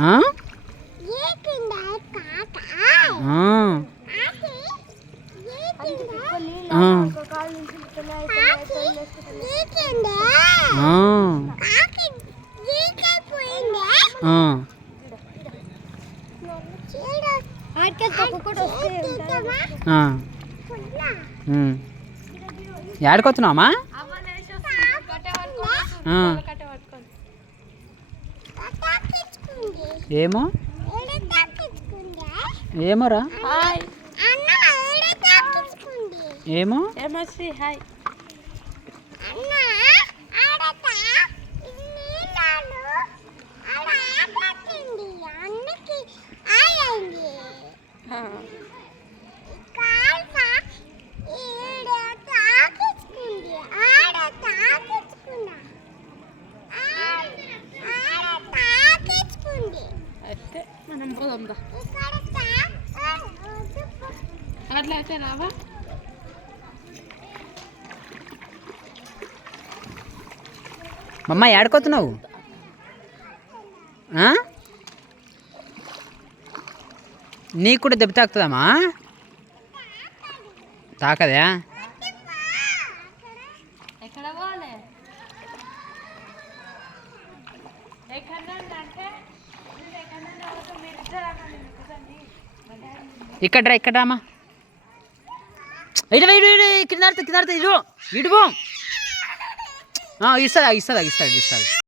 ఆ? ఆ. ఏడుకొచ్చున్నావమ్మా? ఏమో ఏమోరా ఏమో మనం పోదాం అట్లయితే రావా? మమ్మ ఏడుకొస్తున్నావు? నీకు కూడా దెబ్బ తాకుతుందమ్మా? తాకదా? ఎక్కడ పోవాలి? ఇక్కడ రా, ఇక్కడ రామా. కింద కింద ఇడు ఇడుపో. ఇస్తుందా ఇస్తుందా ఇస్తాడు ఇస్తాడు.